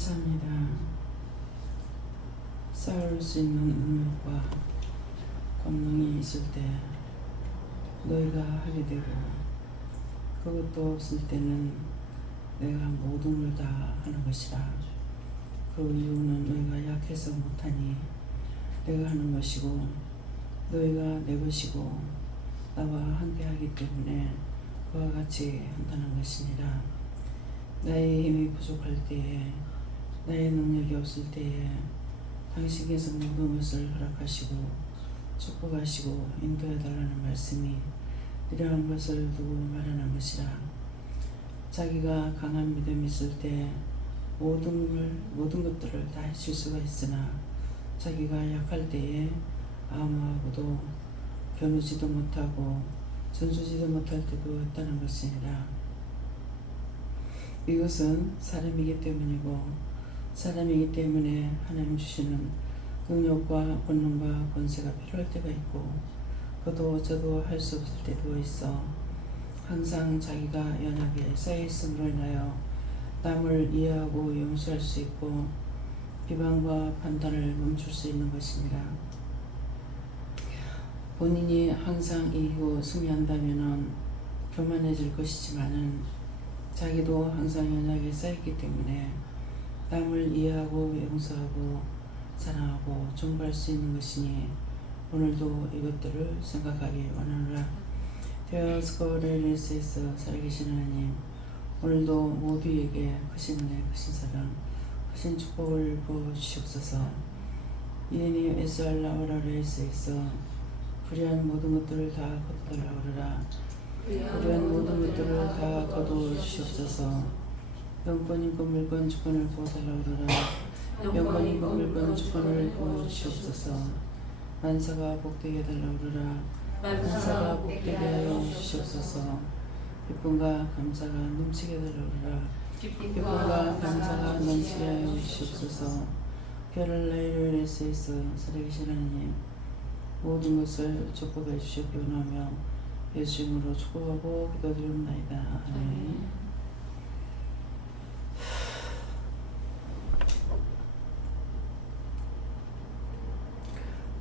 감사합니다. 쌓을 수 있는 능력과 권능이 있을 때 너희가 하게 되고, 그것도 없을 때는 내가 모든 걸 다 하는 것이라. 그 이유는 너희가 약해서 못하니 내가 하는 것이고, 너희가 내 것이고 나와 함께 하기 때문에 그와 같이 한다는 것입니다. 나의 힘이 부족할 때에, 나의 능력이 없을 때에 당신께서 모든 것을 허락하시고 축복하시고 인도해달라는 말씀이 이러한 것을 두고 말하는 것이라. 자기가 강한 믿음이 있을 때 모든 것들을 다 해줄 수가 있으나, 자기가 약할 때에 아무하고도 겨누지도 못하고 전수지도 못할 때도 있다는 것이니라. 이것은 사람이기 때문이고, 사람이기 때문에 하나님 주시는 능력과 권능과 권세가 필요할 때가 있고, 그도 저도 할 수 없을 때도 있어 항상 자기가 연약에 쌓여있음으로 인하여 남을 이해하고 용서할 수 있고 비방과 판단을 멈출 수 있는 것입니다. 본인이 항상 이기고 승리한다면 교만해질 것이지만은, 자기도 항상 연약에 쌓였기 때문에 남을 이해하고 용서하고 사랑하고 존버할 수 있는 것이니, 오늘도 이것들을 생각하기 원하노라. 데어스코레리스에서 살아계신 하나님, 오늘도 모두에게 크신 은혜, 크신 사랑, 크신 축복을 부어주시옵소서. 이엔이 에스알라오라레스에서 불의한 모든 것들을 다 거두달라 그러라. 불의한 모든 것들을 다 거두어 주시옵소서. 영권, 인권, 물권, 주권을 부어달라 그러라. 영권, 인권, 물권, 주권을 부어 주시옵소서. 만사가 복되게 해달라 그러라. 만사가 복되게 하여 주시옵소서. 기쁨과 감사가 넘치게 해달라 그러라. 기쁨과 감사가 넘치게 하여 주시옵소서. 별을레이르에서 살아계신 하나님, 모든 것을 축복해 주시옵기 원하며 예수 이름으로 축복하고 기도드리옵나이다. 아멘.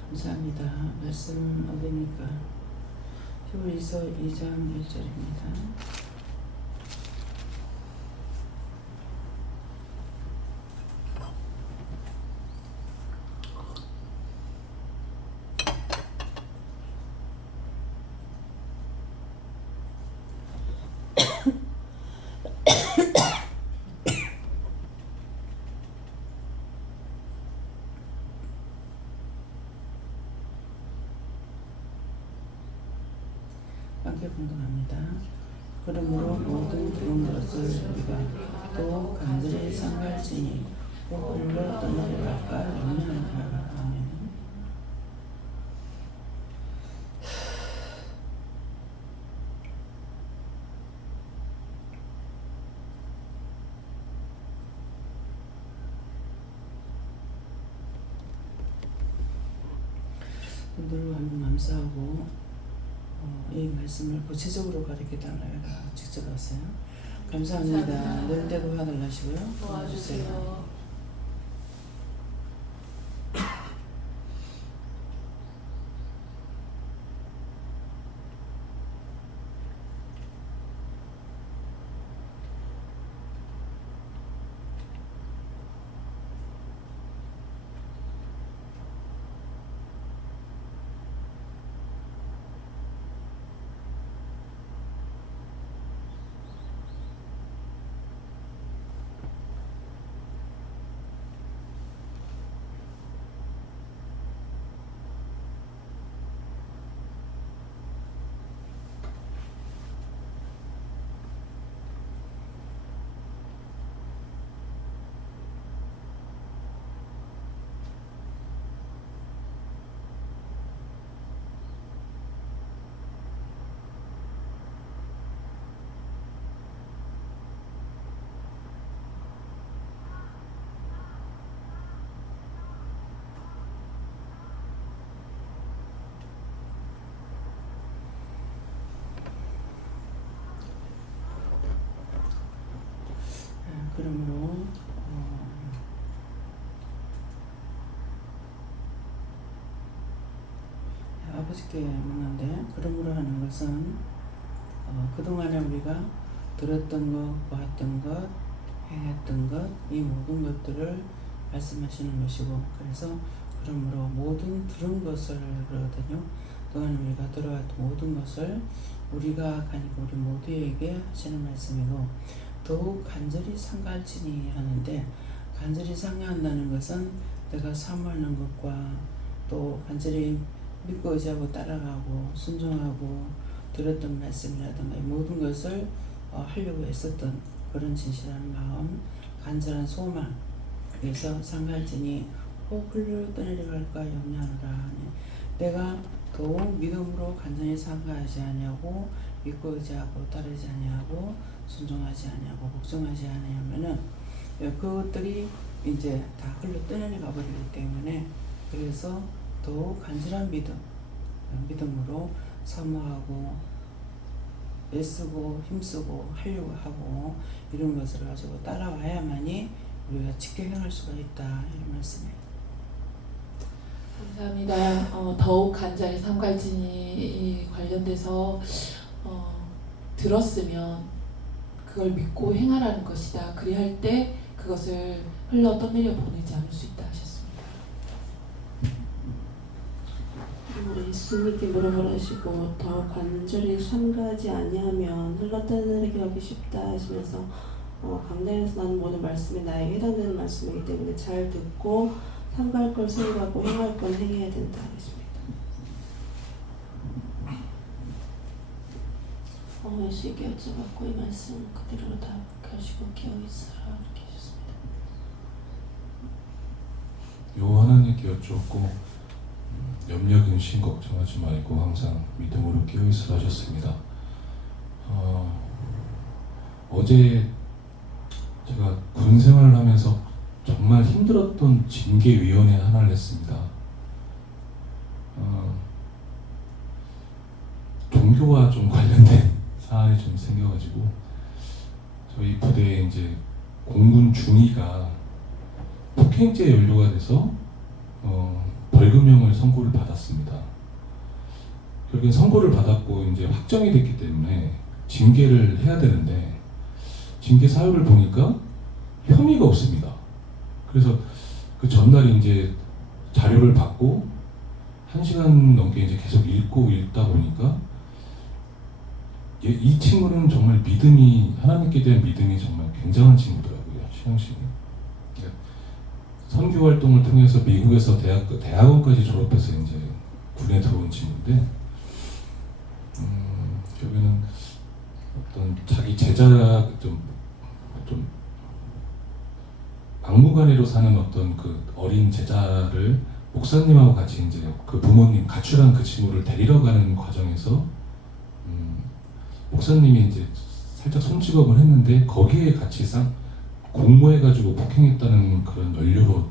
감사합니다. 말씀 어디입니까? 히브리서 2장 1절입니다. 함께 공동합니다. 그러므로 모든 그런 것을 우리가 또 간절히 삼갈지니 또 흘러 떠나려갈까 염려하노라. 아멘. 분들로 한번 감사하고, 이 말씀을 구체적으로 가르쳐달라고 직접 왔어요. 감사합니다. 늘 도와달라시고요. 도와주세요. 그저께 묻는데, 그러므로 하는 것은 그동안에 우리가 들었던 것, 보았던 것, 행했던 것, 이 모든 것들을 말씀하시는 것이고, 그래서 그러므로 모든 들은 것을 그러거든요. 그동안 우리가 들어왔던 모든 것을 우리가 가니까 우리 모두에게 하시는 말씀이고, 더욱 간절히 상갈지니 하는데, 간절히 상가한다는 것은 내가 사모하는 것과 또 간절히 믿고 의지하고 따라가고 순종하고 들었던 말씀이라든가 모든 것을 하려고 애썼던 그런 진실한 마음, 간절한 소망. 그래서 상갈지니 혹 흘러 떠내려갈까 염려하노라. 내가 더욱 믿음으로 간절히 상가하지 아니하고 믿고 의지하고 따르지 아니하고 순종하지 아니하고 복종하지 아니하면은 그것들이 이제 다 흘러 떠내려가 버리기 때문에, 그래서 더욱 간절한 믿음으로 사모하고 애쓰고 힘쓰고 하려고 하고 이런 것을 가지고 따라와야만이 우리가 지켜 행할 수가 있다, 이런 말씀이에요. 감사합니다. 더욱 간절히 상갈진이 관련돼서 들었으면 그걸 믿고 행하라는 것이다. 그리할 때 그것을 흘러 떠내려 보내지 않을 수 있다 하셨습니다. 예수님께 물어보라 하시고 더 간절히 삼가하지 아니하면 흘러 떠내리게 하기 쉽다 하시면서 강단에서 나는 모든 말씀이 나에게 해당되는 말씀이기 때문에 잘 듣고 삼가할 걸 생각하고 행할 걸 행해야 된다 하십니다. 예수에게 여쭤봤고 이 말씀 그대로 답하시고 깨어있으라 이렇게 하셨습니다. 요 하나님께 여쭈었고 염려 근심 걱정하지 말고 항상 믿음으로 깨어있으라 하셨습니다. 어제 제가 군 생활을 하면서 정말 힘들었던 징계위원회 하나를 했습니다. 종교와 좀 관련된 사안이 좀 생겨가지고 저희 부대에 이제 공군 중위가 폭행죄 연루가 돼서 벌금형을 선고를 받았습니다. 결국엔 선고를 받았고 이제 확정이 됐기 때문에 징계를 해야 되는데 징계 사유를 보니까 혐의가 없습니다. 그래서 그 전날 이제 자료를 받고 1시간 넘게 이제 계속 읽다 보니까 이 친구는 정말 믿음이, 하나님께 대한 믿음이 정말 굉장한 친구더라고요. 신앙심이. 선교 활동을 통해서 미국에서 대학원까지 졸업해서 이제 군에 들어온 친구인데, 결국에는 어떤 자기 제자 좀 막무가내로 사는 어떤 그 어린 제자를 목사님하고 같이 이제 그 부모님 가출한 그 친구를 데리러 가는 과정에서 목사님이 이제 살짝 손찌검을 했는데 거기에 같이 공모해가지고 폭행했다는 그런 연료로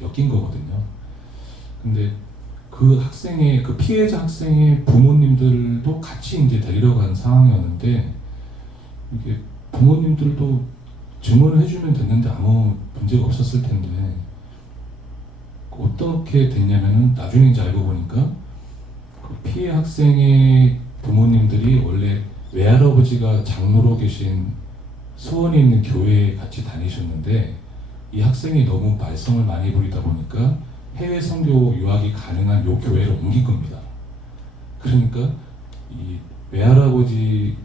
엮인 거거든요. 근데 그 피해자 학생의 부모님들도 같이 이제 데리러 간 상황이었는데, 이게 부모님들도 증언을 해주면 됐는데 아무 문제가 없었을 텐데, 어떻게 됐냐면은 나중에 이제 알고 보니까 그 피해 학생의 부모님들이 원래 외할아버지가 장로로 계신 수원에 있는 교회에 같이 다니셨는데, 이 학생이 너무 말썽을 많이 부리다 보니까 해외 선교 유학이 가능한 요 교회로 옮긴 겁니다. 그러니까 이 외할아버지,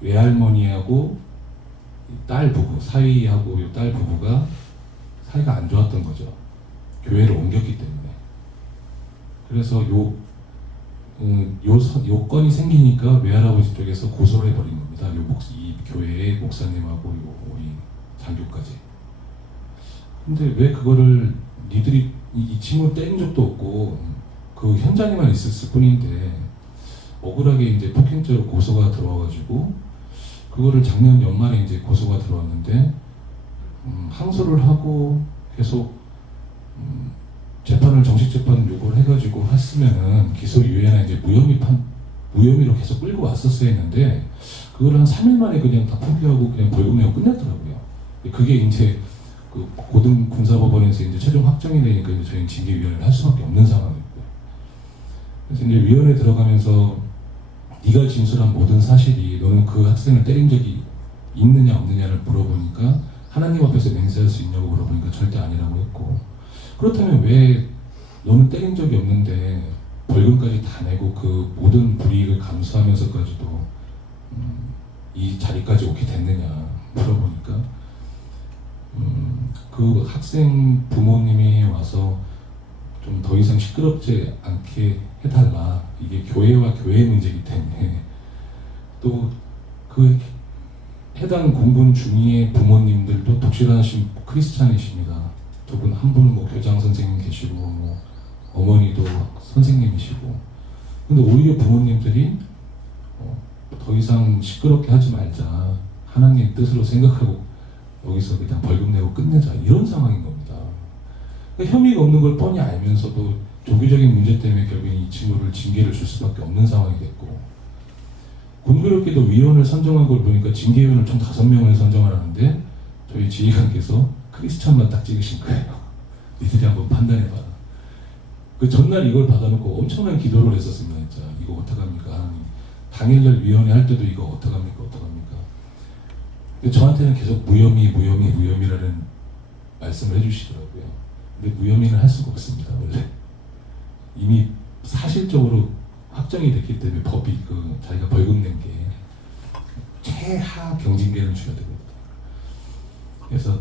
외할머니하고 딸 부부, 사위하고 요 딸 부부가 사이가 안 좋았던 거죠. 교회를 옮겼기 때문에. 그래서 요 건이 생기니까 외할아버지 쪽에서 고소를 해버린 겁니다. 이 교회의 목사님하고 우리 장교까지. 근데 왜 그거를 니들이 이 친구를 때린 적도 없고 그 현장에만 있었을 뿐인데 억울하게 이제 폭행죄로 고소가 들어와가지고 그거를 작년 연말에 이제 고소가 들어왔는데 항소를 하고 계속 재판을 정식 재판 요구를 해가지고 했으면은 기소유예나 이제 무혐의로 계속 끌고 왔었어야 했는데 그걸 한 3일 만에 그냥 다 포기하고 그냥 벌금 내고 끝냈더라고요. 그게 이제 그 고등군사법원에서 이제 최종 확정이 되니까 이제 저희는 징계위원회를 할 수밖에 없는 상황이고요. 그래서 이제 위원회 들어가면서 네가 진술한 모든 사실이 너는 그 학생을 때린 적이 있느냐 없느냐를 물어보니까 하나님 앞에서 맹세할 수 있냐고 물어보니까 절대 아니라고 했고, 그렇다면 왜 너는 때린 적이 없는데 벌금까지 다 내고 그 모든 불이익을 감수하면서까지도 이 자리까지 오게 됐느냐 물어보니까 그 학생 부모님이 와서 좀 더 이상 시끄럽지 않게 해달라. 이게 교회와 교회의 문제이기 때문에, 또 그 해당 공군 중위의 부모님들도 독실하신 크리스찬이십니다. 두 분, 한 분은 뭐 교장 선생님 계시고 뭐 어머니도 선생님이시고, 근데 오히려 부모님들이 더 이상 시끄럽게 하지 말자, 하나님 뜻으로 생각하고 여기서 그냥 벌금 내고 끝내자, 이런 상황인 겁니다. 그러니까 혐의가 없는 걸 뻔히 알면서도 종교적인 문제 때문에 결국엔 이 친구를 징계를 줄 수밖에 없는 상황이 됐고, 공교롭게도 위원을 선정한 걸 보니까 징계위원을 총 5명을 선정하라는데 저희 지휘관께서 크리스찬만 딱 찍으신 거예요. 니들이 한번 판단해봐라. 그 전날 이걸 받아놓고 엄청난 기도를 했었습니다. 진짜 이거 어떡합니까 하나님. 당일날 위원회 할 때도 이거 어떡합니까 어떡합니까. 저한테는 계속 무혐의라는 말씀을 해주시더라고요. 근데 무혐의는 할 수가 없습니다. 원래 이미 사실적으로 확정이 됐기 때문에 법이 자기가 벌금 낸 게 최하 경징계를 줘야 됩니다. 그래서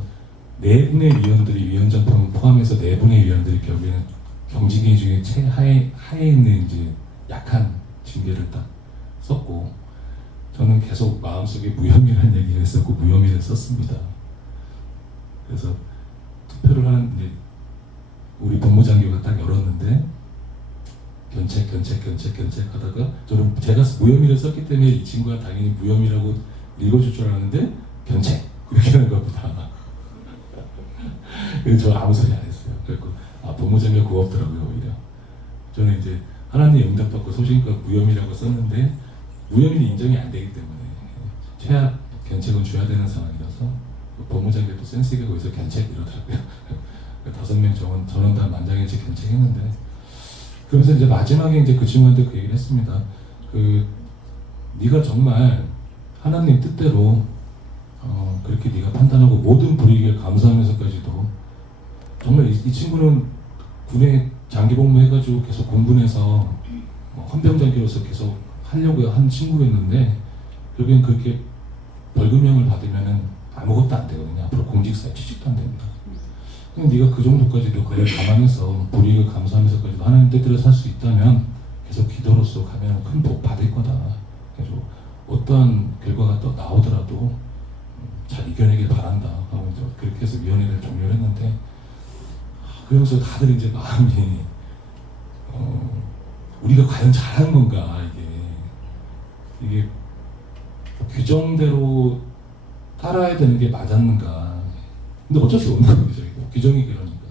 4분의 위원들이, 위원장 포함해서 4분의 위원들이 결국에는 경징계 중에 최하에 있는 이제 약한 징계를 딱 썼고, 저는 계속 마음속에 무혐의라는 얘기를 했었고 무혐의를 썼습니다. 그래서 투표를 하는 이제 우리 법무장교가 딱 열었는데 견책 하다가, 저는 제가 무혐의를 썼기 때문에 이 친구가 당연히 무혐의라고 읽어줄 줄 알았는데 견책 이렇게 하는 겁니다. 그래서 저 아무 소리 안 했어요. 그래서 법무장교 고맙더라고요. 오히려 저는 이제 하나님 응답받고 소신껏 무혐의라고 썼는데 무혐의는 인정이 안 되기 때문에 최악 견책은 줘야 되는 상황이라서 법무장교도 센스 있게 거기서 견책 이러더라고요. 5명 전원 다 만장일치 견책했는데, 그러면서 이제 마지막에 이제 그 친구한테 그 얘기를 했습니다. 네가 정말 하나님 뜻대로 그렇게 네가 판단하고 모든 불이익을 감수하면서까지도 정말 이 친구는 군에 장기 복무해가지고 계속 공군에서 헌병장교로서 계속 하려고 한 친구였는데 결국엔 그렇게 벌금형을 받으면은 아무것도 안 되거든요. 앞으로 공직사에 취직도 안 됩니다. 근데 네가 그 정도까지도 그걸 감안해서 불이익을 감수하면서까지도 하나님 뜻대로 살 수 있다면 계속 기도로서 가면 큰 복 받을 거다. 그래서 어떠한 결과가 또 나오더라도 잘 이겨내길 바란다 하고 이제 그렇게 해서 위원회를 종료를 했는데, 그러면서 다들 이제 마음이 우리가 과연 잘한 건가, 이게 규정대로 따라야 되는 게 맞았는가. 근데 어쩔 수 없는 거죠. 규정이 그러니까.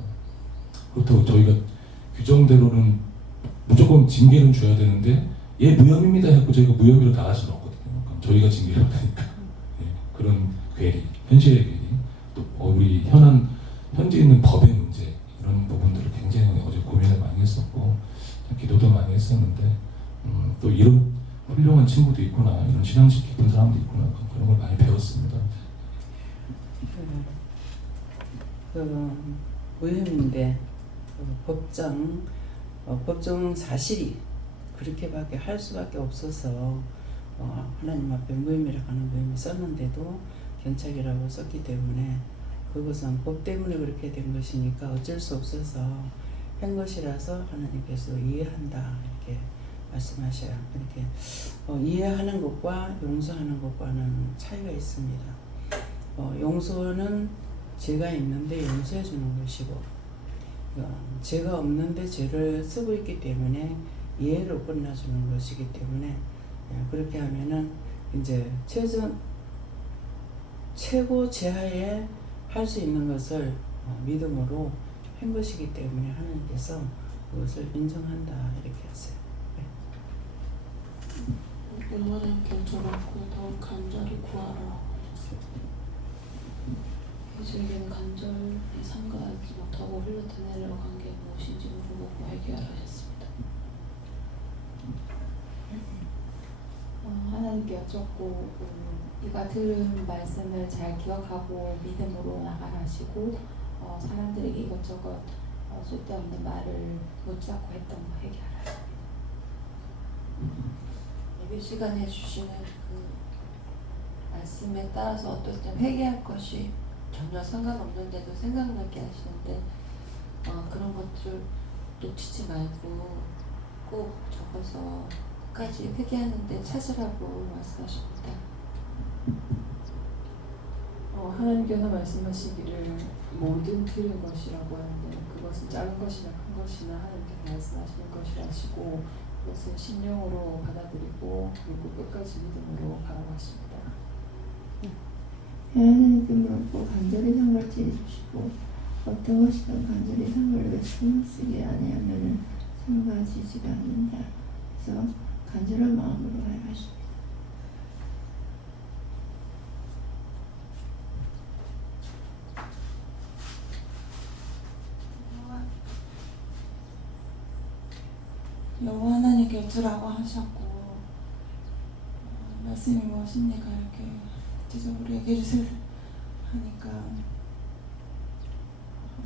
그렇다고 저희가 규정대로는 무조건 징계는 줘야 되는데 얘 무혐의입니다 했고 저희가 무혐의로 나갈 수는 없거든요. 그럼 저희가 징계를 받으니까. 그런 괴리, 현실의 괴리, 또 우리 현재 있는 법의 문제, 이런 부분들을 굉장히 어제 고민을 많이 했었고 기도도 많이 했었는데 또 이런 훌륭한 친구도 있구나, 이런 신앙식 깊은 사람도 있구나, 그런 걸 많이 배웠습니다. 무혐의인데 법정 사실이 그렇게밖에 할 수밖에 없어서 하나님 앞에 무혐의라고 하는 무혐의 썼는데도 견책이라고 썼기 때문에 그것은 법 때문에 그렇게 된 것이니까 어쩔 수 없어서 한 것이라서 하나님께서 이해한다 이렇게 말씀하셔요. 이렇게 이해하는 것과 용서하는 것과는 차이가 있습니다. 용서는 죄가 있는데 용서해 주는 것이고, 죄가 없는데 죄를 쓰고 있기 때문에 이해로 끝나주는 것이기 때문에 그렇게 하면은 이제 최고 제하에 할 수 있는 것을 믿음으로 한 것이기 때문에 하나님께서 그것을 인정한다 이렇게 하세요. 영원한 결정받고 더욱 간절히 구하라. 저에게는 간절히 삼가하지 못하고 흘러 드내려간 게 무엇인지 물어보고 해결하셨습니다. 하나님께 여쭙고 네가 들은 말씀을 잘 기억하고 믿음으로 나가라 하시고 사람들에게 이것저것 쓸데없는 말을 못잡고 했던 거 회개하라. 예배 시간에 주시는 그 말씀에 따라서 어떨 땐 회개할 것이 전혀 상관없는데도 생각나게 하시는데 그런 것들 놓치지 말고 꼭 적어서 끝까지 회개하는데 찾으라고 말씀하십니다. 하나님께서 말씀하시기를 모든 들은 것이라고 하는데 그것은 작은 것이나 큰 것이나 하나님께서 말씀하시는 것이라 하시고 그것을 신령으로 받아들이고 그리고 끝까지 믿음으로 가라고 하십니다. 하나님께 물었고 간절히 상을 지으시고 어떤 것이든 간절히 상을 왜 신경 쓰게 아니하면은 상가지지가 않는다. 그래서 간절한 마음으로 하라 하십니다. 여호와 하나님께 여쭈라고 하셨고 말씀이 무엇입니까? 이렇게 구체적으로 얘기해 주세요 하니까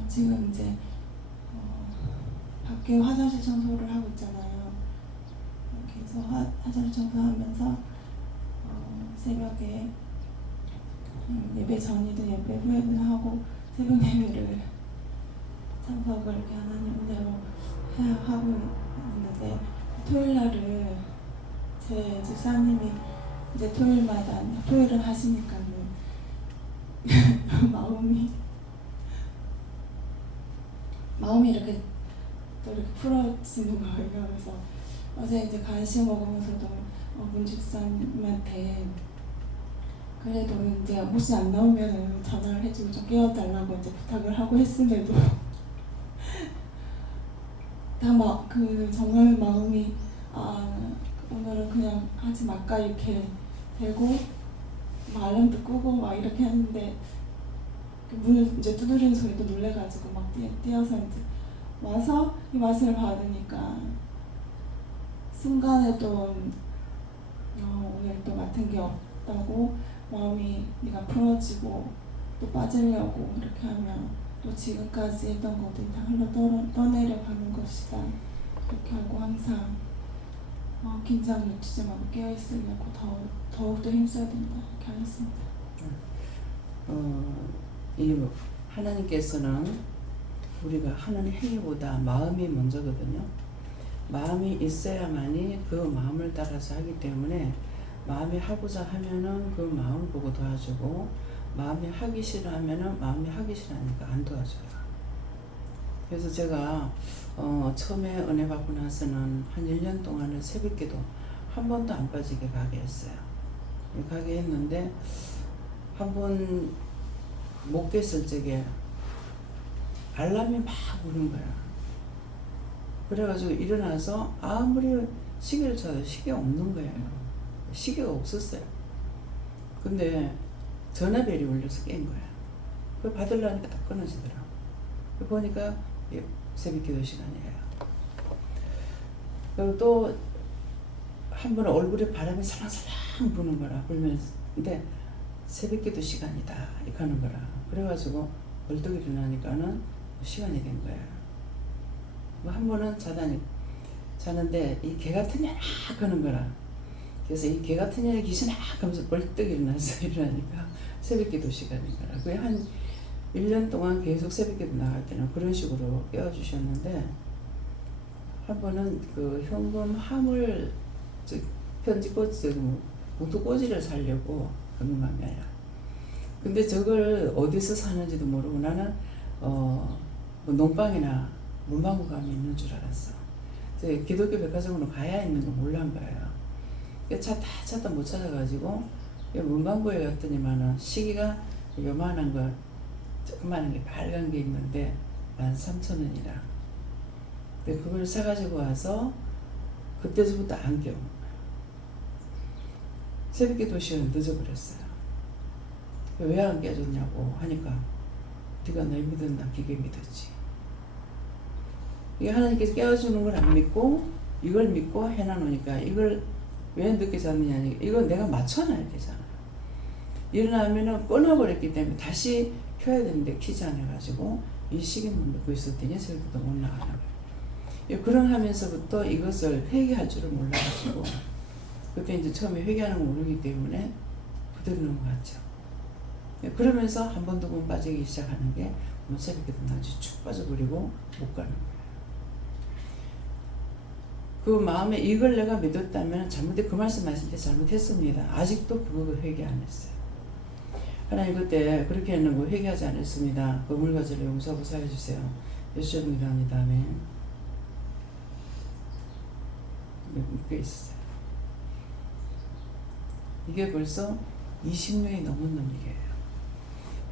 지금 이제 밖에 화장실 청소를 하고 있잖아요. 그래서 화장실 청소하면서 새벽에 예배 전이든 예배 후에든 하고 새벽 예배를 참석을 이렇게 하나님 은혜로 하고 있는데 토요일 날을 제 집사님이 이제 토요일은 하시니까는 마음이 이렇게 또 이렇게 풀어지는 거예요. 그래서 어제 이제 간식 먹으면서도 문 집사님한테 그래도 이제 혹시 안 나오면 전화를 해주고 좀 깨워달라고 이제 부탁을 하고 했음에도 정말 마음이 오늘은 그냥 하지 말까 이렇게 되고 알람도 끄고 막 이렇게 했는데 문을 이제 두드리는 소리도 놀래가지고 막 뛰어서 이제 와서 이 말씀을 받으니까 순간에도 오늘 또 맡은 게 없다고 마음이 네가 풀어지고 또 빠지려고 이렇게 하면 또 지금까지 했던 것들이 다 떠내려가는 것이다 이렇게 하고 항상 긴장 놓치지 말고 깨어있으려고 더욱더 힘써야 된다 이렇게 하겠습니다. 이 하나님께서는 우리가 하는 행위보다 마음이 먼저거든요. 마음이 있어야만이 그 마음을 따라서 하기 때문에 마음이 하고자 하면은 그 마음을 보고 도와주고 마음이 하기 싫어하면은 마음이 하기 싫으니까 안 도와줘요. 그래서 제가 처음에 은혜 받고 나서는 한 1년 동안은 새벽기도 한 번도 안 빠지게 가게 했어요. 가게 했는데 한 번 못 깼을 적에 알람이 막 우는 거야. 그래가지고 일어나서 아무리 시계를 쳐도 시계가 없는 거예요. 시계가 없었어요. 근데 전화벨이 울려서 깬 거야. 그걸 받으려니까 딱 끊어지더라고. 보니까 새벽기도 시간이에요. 그리고 또 한 번은 얼굴에 바람이 살랑살랑 부는 거라. 불면서. 근데 새벽기도 시간이다. 이렇게 하는 거라. 그래가지고 벌떡 일어나니까는 시간이 된 거야. 한 번은 자는데 이 개 같은 년아 하는 거라. 그래서 이 개 같은 년의 귀신아 하면서 벌떡 일어나서 일어나니까 새벽기도 시간인 거라. 그게 한 1년 동안 계속 새벽기도 나갈 때는 그런 식으로 깨워주셨는데 한 번은 그 현금 화물 편지꽂이 무토꽂이를 사려고 현금함이야. 근데 저걸 어디서 사는지도 모르고 나는 뭐 농방이나 문방구감이 있는 줄 알았어. 기독교 백화점으로 가야 있는 거 몰란 거예요. 찾다 못 찾아가지고 문방구에 갔더니만은 시계가 요만한 거 조그마한 게 빨간 게 있는데 13,000원이라. 근데 그걸 사가지고 와서 그때부터 안 깨운 거야. 새벽기도 시간 늦어버렸어요. 왜 안 깨졌냐고 하니까 네가 날 믿었나 기계 믿었지. 이게 하나님께서 깨워주는 걸 안 믿고 이걸 믿고 해놔놓으니까 이걸 왜 늦게 잤느냐, 이건 내가 맞춰놔야 되잖아. 일어나면은 끊어버렸기 때문에 다시 켜야 되는데 키지 않아가지고 이 시계만 넣고 있었더니 새벽부터 못 나가는 거예요. 그런 하면서부터 이것을 회개할 줄을 몰라가지고 그때 이제 처음에 회개하는 거 모르기 때문에 그대로 넘어갔죠. 그러면서 한 번 두 번 빠지기 시작하는 게 새벽부터 나중에 쭉 빠져버리고 못 가는 거예요. 그 마음에 이걸 내가 믿었다면 잘못해, 그 말씀하실 때 잘못했습니다. 아직도 그거 회개 안 했어요. 하나님 그때 그렇게 했는 거 회개하지 않았습니다. 건물과 저를 용서하고 사해주세요. 예수님 기도합니다. 아멘. 꽤 있었어요. 이게 벌써 20년이 넘은 놈이에요.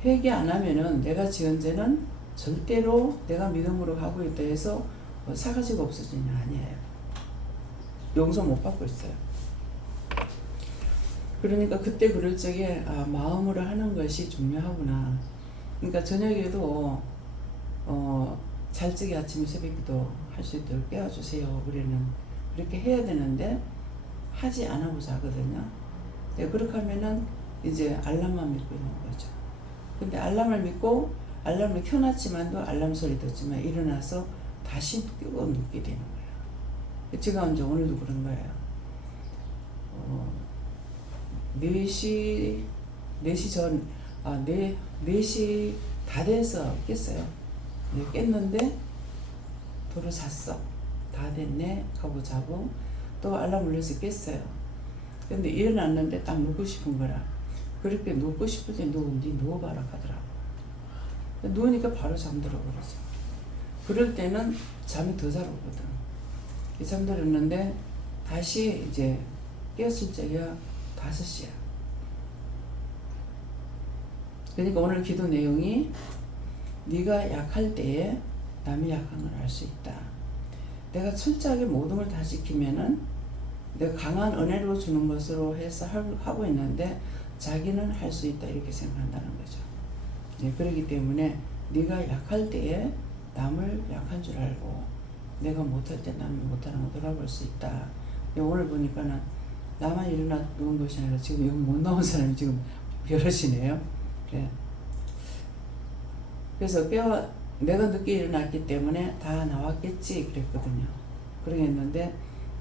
회개 안 하면은 내가 지은 죄는 절대로 내가 믿음으로 가고 있다 해서 사가지고 없어지는 게 아니에요. 용서 못 받고 있어요. 그러니까 그때 그럴 적에 마음으로 하는 것이 중요하구나. 그러니까 저녁에도 잘 적에 아침에 새벽기도 할 수 있도록 깨워주세요. 우리는 그렇게 해야 되는데 하지 않아보자 하거든요. 그렇게 하면은 이제 알람만 믿고 있는 거죠. 근데 알람을 믿고 알람을 켜놨지만도 알람 소리 듣지만 일어나서 다시 끄고 눕게 되는 거예요. 제가 이제 오늘도 그런 거예요. 4시 다 돼서 깼어요. 깼는데 도로 잤어. 다 됐네 하고 자고 또 알람 울려서 깼어요. 근데 일어났는데 딱 눕고 싶은 거라. 그렇게 눕고 싶을 때 누워봐라 하더라고. 누우니까 바로 잠들어 버렸어. 그럴 때는 잠이 더 잘 오거든. 잠들었는데 다시 이제 깨었을 적이야 5시야. 그러니까 오늘 기도 내용이 네가 약할 때에 남이 약한 걸 알 수 있다. 내가 철저하게 모든 걸 다 지키면은 내가 강한 은혜로 주는 것으로 해서 하고 있는데 자기는 할 수 있다 이렇게 생각한다는 거죠. 네, 그렇기 때문에 네가 약할 때에 남을 약한 줄 알고 내가 못할 때 남이 못하는 거 돌아볼 수 있다. 오늘 보니까는 나만 일어나 누운 것이 아니라 지금 여기 못 나온 사람이 지금 여럿이네요. 그래. 그래서 내가 늦게 일어났기 때문에 다 나왔겠지 그랬거든요. 그러겠는데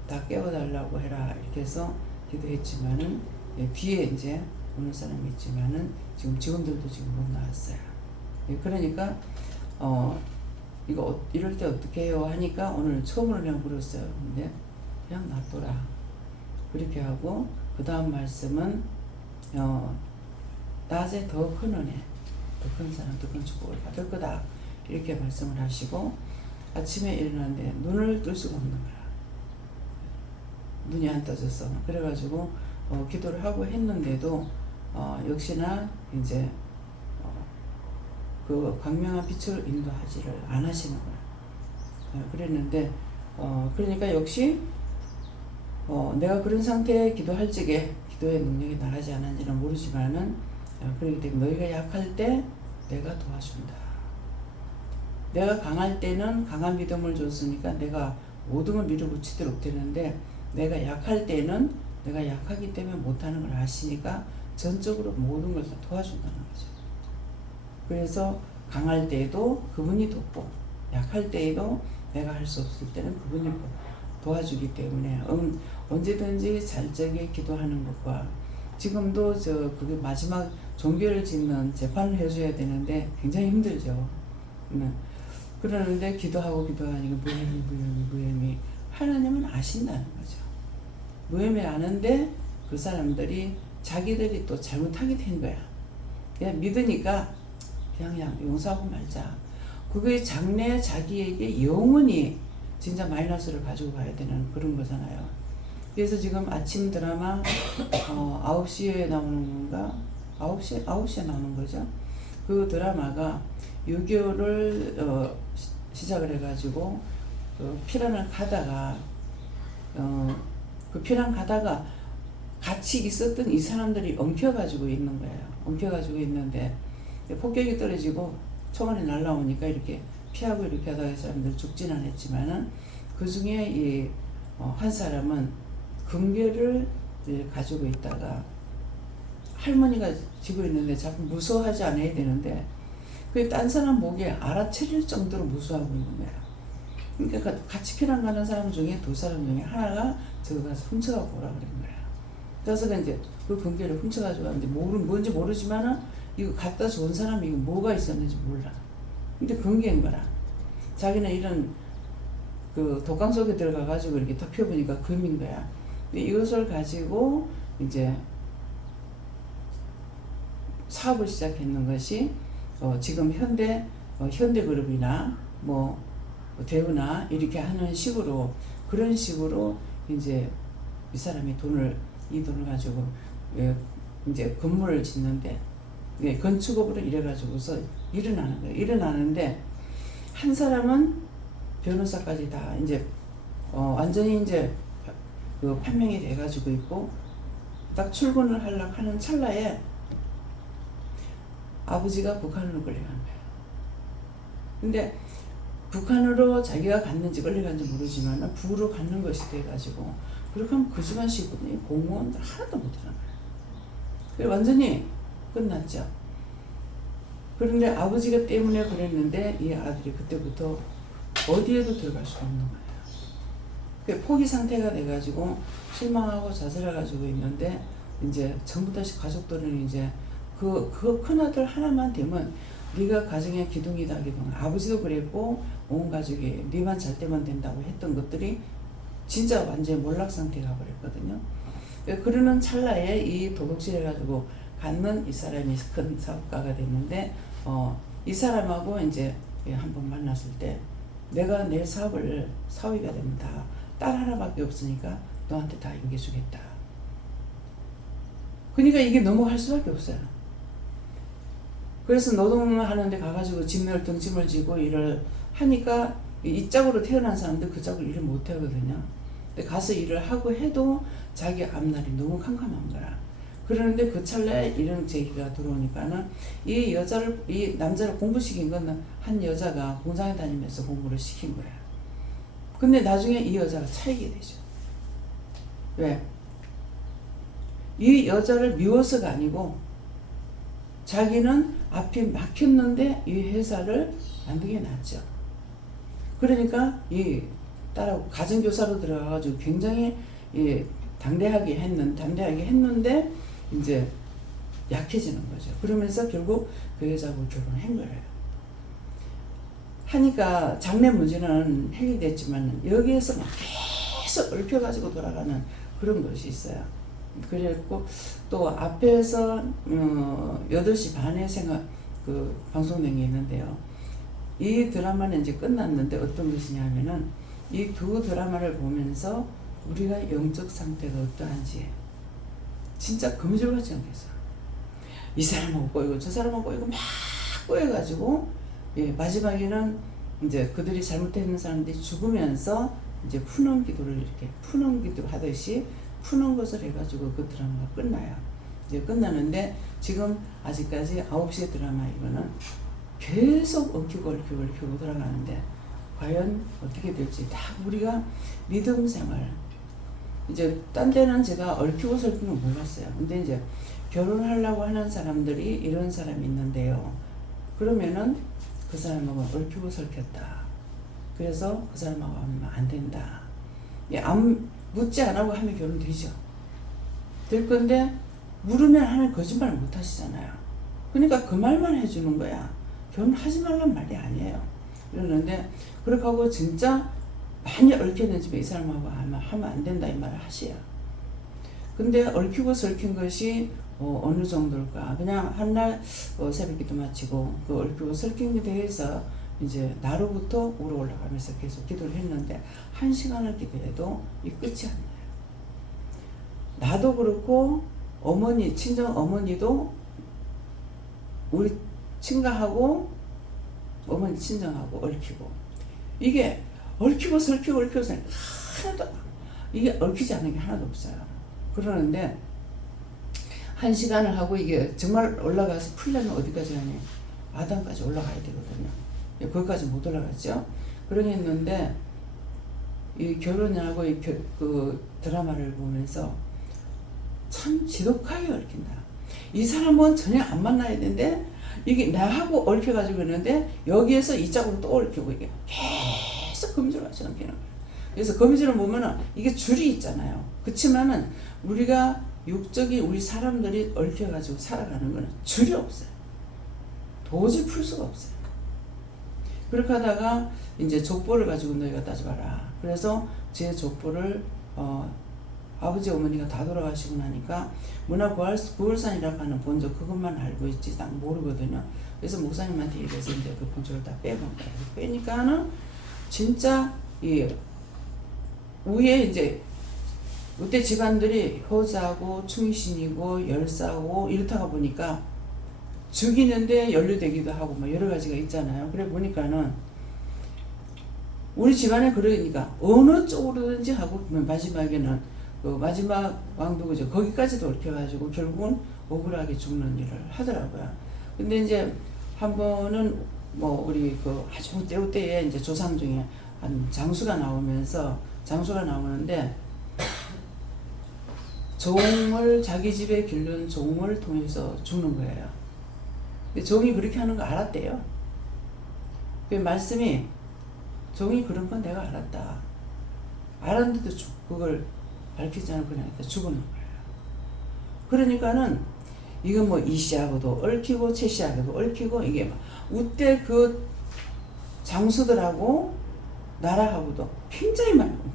다 깨워달라고 해라 이렇게 해서 기도했지만은 뒤에 이제 오는 사람이 있지만은 지금들도 지금 못 나왔어요. 그러니까 이거 이럴 때 어떻게 해요 하니까 오늘 처음으로 그냥 물었어요. 근데 그냥 놔둬라 그렇게 하고 그 다음 말씀은 낮에 더 큰 은혜, 더 큰 사랑, 더 큰 축복을 받을 거다 이렇게 말씀을 하시고 아침에 일어났는데 눈을 뜰 수가 없는 거야. 눈이 안 떠졌어. 그래가지고 기도를 하고 했는데도 역시나 이제 그 광명한 빛으로 인도하지를 안 하시는 거야. 그랬는데 그러니까 역시 내가 그런 상태에 기도할 적에 기도의 능력이 나가지 않았는지는 모르지만은 그렇기 때문에 너희가 약할 때 내가 도와준다. 내가 강할 때는 강한 믿음을 줬으니까 내가 모든 걸 밀어붙이도록 되는데 내가 약할 때는 내가 약하기 때문에 못하는 걸 아시니까 전적으로 모든 걸 다 도와준다는 거죠. 그래서 강할 때에도 그분이 돕고 약할 때에도 내가 할 수 없을 때는 그분이 도와주기 때문에 언제든지 잘적에 기도하는 것과 지금도 그게 마지막 종교를 짓는 재판을 해줘야 되는데 굉장히 힘들죠. 그러는데 기도하니까 무혐의 하나님은 아신다는 거죠. 무혐의 아는데 그 사람들이 자기들이 또 잘못하게 된 거야. 그냥 믿으니까 그냥 용서하고 말자. 그게 장래 자기에게 영원히 진짜 마이너스를 가지고 가야 되는 그런 거잖아요. 그래서 지금 아침 드라마 9시에 나오는 건가? 9시에 나오는 거죠. 그 드라마가 6.25를 시작을 해가지고 피란을 가다가 그 피란 가다가 같이 있었던 이 사람들이 엉켜가지고 있는 거예요. 엉켜가지고 있는데 폭격이 떨어지고 총알이 날라오니까 이렇게 피하고 이렇게 하다가 사람들 죽지는 않았지만은 그 중에 한 사람은 금괴를 이제 가지고 있다가 할머니가 쥐고 있는데 자꾸 무서워하지 않아야 되는데 그게 딴 사람 목에 알아차릴 정도로 무서워하고 있는 거야. 그러니까 같이 피난 가는 사람 중에 두 사람 중에 하나가 저거 가서 훔쳐가고 오라 그런 거야. 그래서 이제 그 금괴를 훔쳐가지고 왔는데 뭔지 모르지만은 이거 갖다 준 사람이 이거 뭐가 있었는지 몰라. 근데 금괴인 거라. 자기는 이런 그 독강 속에 들어가가지고 이렇게 덮여보니까 금인 거야. 근데 이것을 가지고 이제 사업을 시작했는 것이 지금 현대그룹이나 뭐 대우나 이렇게 하는 식으로 그런 식으로 이제 이 사람이 이 돈을 가지고 이제 건물을 짓는데 건축업으로 이래가지고서 일어나는 거예요. 일어나는데 한 사람은 변호사까지 다 이제 완전히 이제 그 판명이 돼가지고 있고 딱 출근을 하려고 하는 찰나에 아버지가 북한으로 끌려간 거야. 근데 북한으로 자기가 갔는지 끌려간지 모르지만 부로 갔는 것이 돼가지고 그렇게 하면 그 집안 식구들이 공무원들 하나도 못하는 거야. 그래 완전히 끝났죠. 그런데 아버지가 때문에 그랬는데 이 아들이 그때부터 어디에도 들어갈 수가 없는 거예요. 그 포기 상태가 돼가지고 실망하고 좌절해가지고 있는데 이제 전부 다시 가족들은 이제 그 큰아들 하나만 되면 네가 가정의 기둥이다 기둥. 아버지도 그랬고 온 가족이 네만 잘 때만 된다고 했던 것들이 진짜 완전히 몰락 상태가 버렸거든요. 그러는 찰나에 이 도둑질해가지고 갖는 이 사람이 큰 사업가가 됐는데 이 사람하고 이제 한번 만났을 때 내가 내 사위가 되면 다 딸 하나밖에 없으니까 너한테 다 인계주겠다. 그러니까 이게 넘어갈 수밖에 없어요. 그래서 노동하는데 가가지고 집을 등짐을 지고 일을 하니까 이 짝으로 태어난 사람들 그 짝으로 일을 못 하거든요. 근데 가서 일을 하고 해도 자기 앞날이 너무 캄캄한 거라. 그러는데 그 찰나에 이런 제기가 들어오니까는 이 남자를 공부시킨 건 한 여자가 공장에 다니면서 공부를 시킨 거야. 근데 나중에 이 여자가 차이게 되죠. 왜? 이 여자를 미워서가 아니고 자기는 앞이 막혔는데 이 회사를 만들게 놨죠. 그러니까 이 딸하고 가정교사로 들어가가지고 굉장히 당대하게 했는데 이제 약해지는 거죠. 그러면서 결국 그 여자하고 결혼한 거예요. 하니까 장래 문제는 해결됐지만 여기에서 막 계속 얽혀가지고 돌아가는 그런 것이 있어요. 그랬고 또 앞에서 8시 반에 방송된 게 있는데요. 이 드라마는 이제 끝났는데 어떤 것이냐면은 이 두 드라마를 보면서 우리가 영적 상태가 어떠한지 진짜 거미줄같이 생겼어. 이 사람하고 꼬이고 저 사람하고 꼬이고 막 꼬여가지고 마지막에는 이제 그들이 잘못했는 사람들이 죽으면서 이제 푸는 기도를 이렇게 푸는 기도 하듯이 푸는 것을 해가지고 그 드라마가 끝나요. 이제 끝나는데 지금 아직까지 9시의 드라마 이거는 계속 얽히고 돌아가는데 과연 어떻게 될지 다 우리가 믿음 생활 이제 딴 데는 제가 얽히고 설키는 몰랐어요. 근데 이제 결혼하려고 하는 사람들이 이런 사람이 있는데요. 그러면은 그 사람하고 얽히고 설켰다. 그래서 그 사람하고 하면 안 된다. 묻지 않고 하면 결혼되죠. 될 건데 물으면 하면 거짓말 못 하시잖아요. 그러니까 그 말만 해주는 거야. 결혼하지 말란 말이 아니에요. 그러는데 그렇게 하고 진짜 많이 얽혀있는 집에 이 사람하고 하면 안 된다 이 말을 하세요. 근데 얽히고 설킨 것이 어느 정도일까? 그냥 한날 새벽기도 마치고 그 얽히고 설킨 게 대해서 이제 나로부터 우러 올라가면서 계속 기도를 했는데 1시간을 기도해도 이 끝이 안 나요. 나도 그렇고 친정 어머니도 우리 친가하고 어머니 친정하고 얽히고 이게 얽히고 설키고 하나도 이게 얽히지 않은 게 하나도 없어요. 그러는데 1시간을 하고 이게 정말 올라가서 풀려면 어디까지 가냐 아담까지 올라가야 되거든요. 거기까지 못 올라갔죠. 그러겠는데 이 결혼하고 그 드라마를 보면서 참 지독하게 얽힌다. 이 사람은 전혀 안 만나야 되는데 이게 나하고 얽혀가지고 있는데 여기에서 이 짝으로 또 얽히고 이게 계속 거미줄 같이 얽히는 거예요. 그래서 거미줄을 보면은 이게 줄이 있잖아요. 그렇지만은 우리가 육적인 우리 사람들이 얽혀가지고 살아가는 거는 줄이 없어요. 도저히 풀 수가 없어요. 그렇게 하다가 이제 족보를 가지고 너희가 따져봐라. 그래서 제 족보를 아버지 어머니가 다 돌아가시고 나니까 문화구월산이라고 하는 본적 그것만 알고 있지 난 모르거든요. 그래서 목사님한테 이래서 이제 그 본적을 다 빼본 거예요. 빼니까는 진짜 이 위에 이제 그때 집안들이 효자고 충신이고 열사고 이렇다가 보니까 죽이는데 연루되기도 하고 뭐 여러 가지가 있잖아요. 그래 보니까는 우리 집안에 그러니까 어느 쪽으로든지 하고 마지막에는 그 마지막 왕도 그죠 거기까지도 얽혀가지고 결국은 억울하게 죽는 일을 하더라고요. 근데 이제 한 번은 뭐 우리 그 아주 때에 이제 조상 중에 한 장수가 나오는데 종을 자기 집에 기른 종을 통해서 죽는 거예요. 근데 종이 그렇게 하는 거 알았대요. 그 말씀이 종이 그런 건 내가 알았다. 알았는데도 그걸 밝히지 않고 그냥 죽는 거예요. 그러니까는 이건 뭐 이씨하고도 얽히고 최씨하고도 얽히고 이게 막 우때 그 장수들하고 나라하고도 굉장히 많이 얽혀요.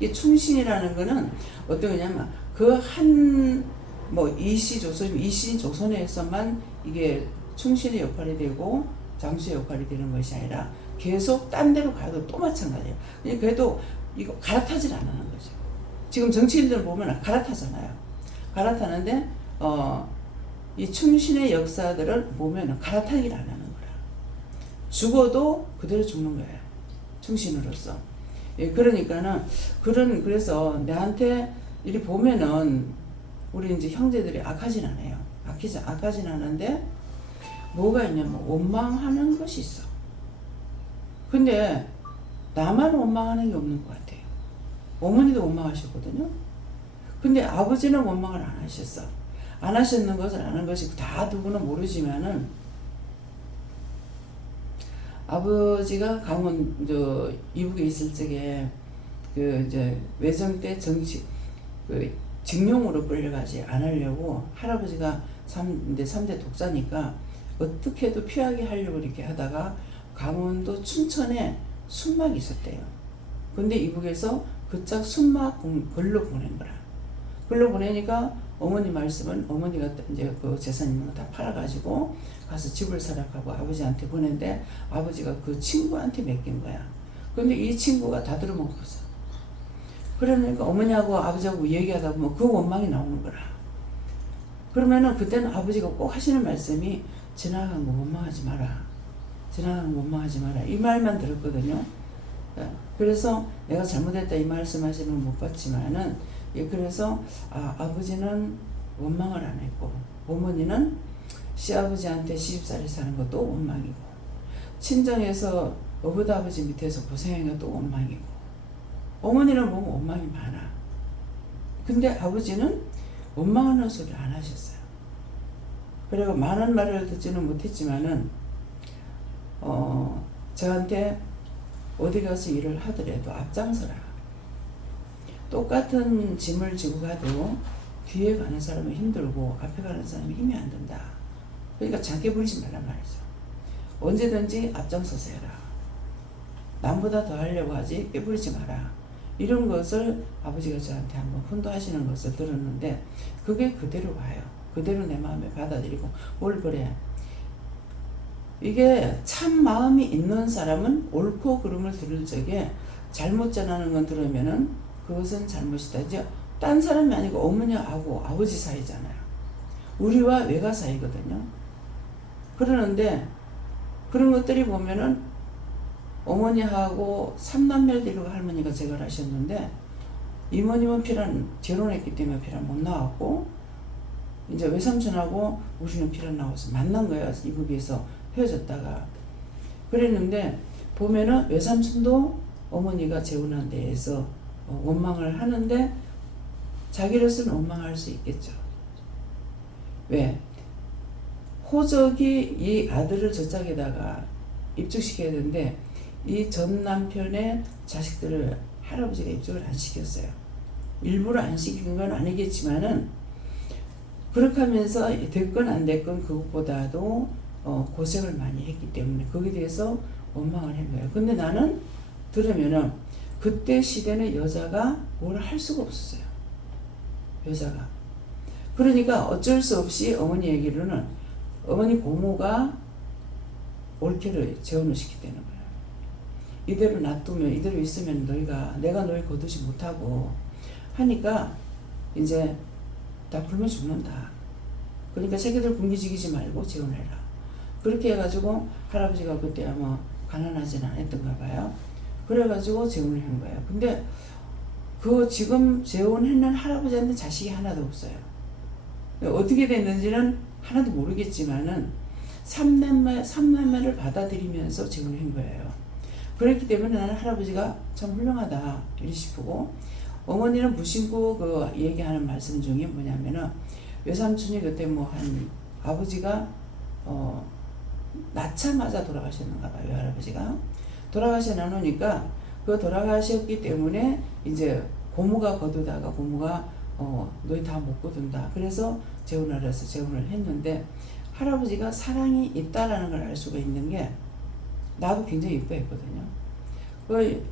이 충신이라는 거는 어떤 거냐면 그 한 뭐 이씨 조선에서만 이게 충신의 역할이 되고 장수의 역할이 되는 것이 아니라 계속 딴 데로 가도 또 마찬가지예요. 그래도 이거 갈아타질 않는 거죠. 지금 정치인들 보면 갈아타잖아요. 갈아타는데 이 충신의 역사들을 보면 갈아타기를 안 하는 거라. 죽어도 그대로 죽는 거예요. 충신으로서. 예, 그러니까는 그래서 나한테 이리 보면은 우리 이제 형제들이 악하진 않아요. 악하진 않은데 뭐가 있냐면 원망하는 것이 있어. 근데 나만 원망하는 게 없는 것 같아요. 어머니도 원망하셨거든요. 근데 아버지는 원망을 안 하셨어. 안 하셨는 것을 아는 것이 다 누구는 모르지만은 아버지가 이북에 있을 적에 그 이제 외정 때 징용으로 끌려가지 않으려고 할아버지가 3대 독자니까 어떻게 해도 피하게 하려고 이렇게 하다가 강원도 춘천에 순막이 있었대요. 근데 이북에서 그 짝 순막 글로 보낸 거라. 글로 보내니까 어머니 말씀은 어머니가 이제 그 재산 있는 거 다 팔아가지고 가서 집을 사라고 아버지한테 보낸데 아버지가 그 친구한테 맡긴 거야. 근데 이 친구가 다 들어먹었어. 그러니까 어머니하고 아버지하고 얘기하다 보면 그 원망이 나오는 거라. 그러면은 그때는 아버지가 꼭 하시는 말씀이 지나간 거 원망하지 마라. 지나간 거 원망하지 마라. 이 말만 들었거든요. 그래서 내가 잘못했다 이 말씀하시는 못 봤지만은 그래서 아버지는 원망을 안 했고 어머니는 시아버지한테 시집살이 사는 것도 원망이고 친정에서 어버아버지 밑에서 고생한 것도 원망이고 어머니는 보면 원망이 많아. 근데 아버지는 원망하는 소리를 안 하셨어요. 그리고 많은 말을 듣지는 못했지만은 저한테 어디 가서 일을 하더라도 앞장서라. 똑같은 짐을 지고 가도 뒤에 가는 사람은 힘들고 앞에 가는 사람은 힘이 안 든다. 그러니까 작게 부리지 말란 말이죠. 언제든지 앞장서서 해라. 남보다 더 하려고 하지 깨부리지 마라. 이런 것을 아버지가 저한테 한번 훈도하시는 것을 들었는데 그게 그대로 와요. 그대로 내 마음에 받아들이고 뭘 그래. 이게 참 마음이 있는 사람은 옳고 그름을 들을 적에 잘못 전하는 건 들으면은 그것은 잘못이다. 이제 딴 사람이 아니고 어머니하고 아버지 사이잖아요. 우리와 외가 사이거든요. 그러는데 그런 것들이 보면은 어머니하고 삼남매를 데리고 할머니가 재걸 하셨는데 이모님은 피란 결혼했기 때문에 피란 못 나왔고 이제 외삼촌하고 우리는 피란 나와서 만난 거예요. 이북에서 헤어졌다가 그랬는데 보면은 외삼촌도 어머니가 재혼한 데에서 원망을 하는데 자기로서는 원망할 수 있겠죠. 왜? 호적이 이 아들을 저 짝에다가 입직시켜야 되는데 이 전 남편의 자식들을 할아버지가 입직을 안 시켰어요. 일부러 안 시킨 건 아니겠지만은 그렇게 하면서 됐건 안 됐건 그것보다도 고생을 많이 했기 때문에 거기에 대해서 원망을 한 거예요. 근데 나는 들으면은 그때 시대는 여자가 뭘 할 수가 없었어요. 여자가. 그러니까 어쩔 수 없이 어머니 얘기로는 어머니 고모가 올케를 재혼을 시키다는 거예요. 이대로 놔두면 이대로 있으면 내가 너희 거두지 못하고 하니까 이제 다 굶어 죽는다. 그러니까 새끼들 굶기지기지 말고 재혼해라. 그렇게 해가지고 할아버지가 그때 아마 가난하진 않았던가 봐요. 그래가지고 재혼을 한 거예요. 근데 그 지금 재혼했는 할아버지한테 자식이 하나도 없어요. 어떻게 됐는지는 하나도 모르겠지만은 삼남매를 받아들이면서 재혼을 한 거예요. 그렇기 때문에 나는 할아버지가 참 훌륭하다 이리 싶고, 어머니는 무심코 그 얘기하는 말씀 중에 뭐냐면은 외삼촌이 그때 뭐 한 아버지가 낳자마자 돌아가셨는가 봐요. 할아버지가 돌아가셔 나누니까 그 돌아가셨기 때문에 이제 고모가 거두다가 고모가 너희 다 못 거둔다. 그래서 재혼을 해서 재혼을 했는데 할아버지가 사랑이 있다라는 걸 알 수가 있는 게 나도 굉장히 이뻐했거든요. 그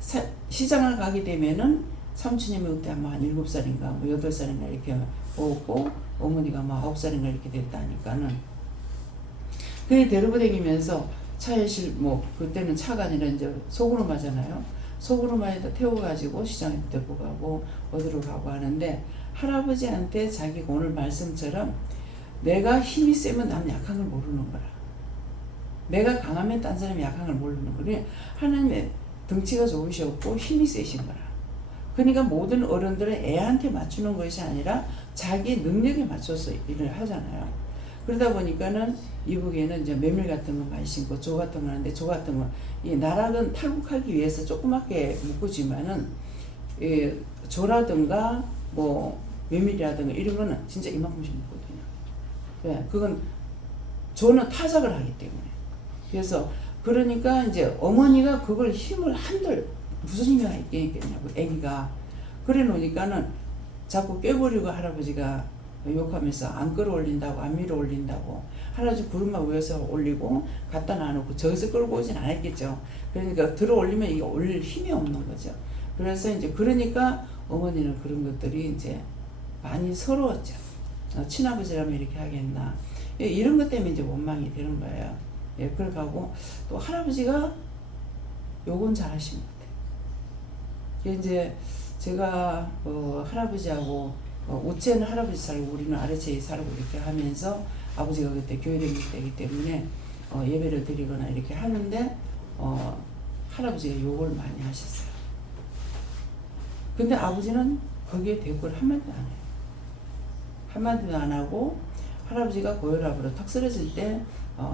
시장을 가게 되면은 삼촌님이 그때 아마 한 7살인가 뭐 8살인가 이렇게 먹었고 어머니가 막 9살인가 이렇게 됐다니까는 그게 데리고 다니면서 차에 뭐 그때는 차가 아니라 이제 소구르마잖아요. 소구르마에다 태워가지고 시장에 데리고 가고 어디로 가고 하는데 할아버지한테 자기가 오늘 말씀처럼 내가 힘이 세면 남 약한 걸 모르는 거라. 내가 강하면 딴 사람이 약한 걸 모르는 거라. 하나님의 덩치가 좋으셨고 힘이 세신 거라. 그러니까 모든 어른들은 애한테 맞추는 것이 아니라 자기 능력에 맞춰서 일을 하잖아요. 그러다 보니까는 이북에는 이제 메밀 같은 거 많이 심고 조 같은 거 하는데 조 같은 거 이 나락은 탈북하기 위해서 조그맣게 묶어지만은 조라든가 뭐 메밀이라든가 이런 거는 진짜 이만큼씩 묶거든요. 왜? 그건 조는 타작을 하기 때문에. 그래서 그러니까 이제 어머니가 그걸 힘을 한들 무슨 힘이 있겠냐고 애기가 그래 놓으니까는 자꾸 깨버리고 할아버지가 욕하면서 안 끌어올린다고 안 밀어 올린다고 할아버지 구름만 위에서 올리고 갖다 놔놓고 저기서 끌고 오진 않았겠죠. 그러니까 들어 올리면 이게 올릴 힘이 없는 거죠. 그래서 이제 그러니까 어머니는 그런 것들이 이제 많이 서러웠죠. 친아버지라면 이렇게 하겠나 이런 것 때문에 이제 원망이 되는 거예요. 예, 그렇게 하고 또 할아버지가 요건 잘하신 것 같아요. 이제 제가 할아버지하고 우체는 할아버지 살고 우리는 아래채에 살고 이렇게 하면서 아버지가 그때 교회 다닐 때이기 때문에 예배를 드리거나 이렇게 하는데 할아버지가 욕을 많이 하셨어요. 근데 아버지는 거기에 대꾸를 한마디도 안 해요. 한마디도 안 하고 할아버지가 고혈압으로 턱 쓰러질 때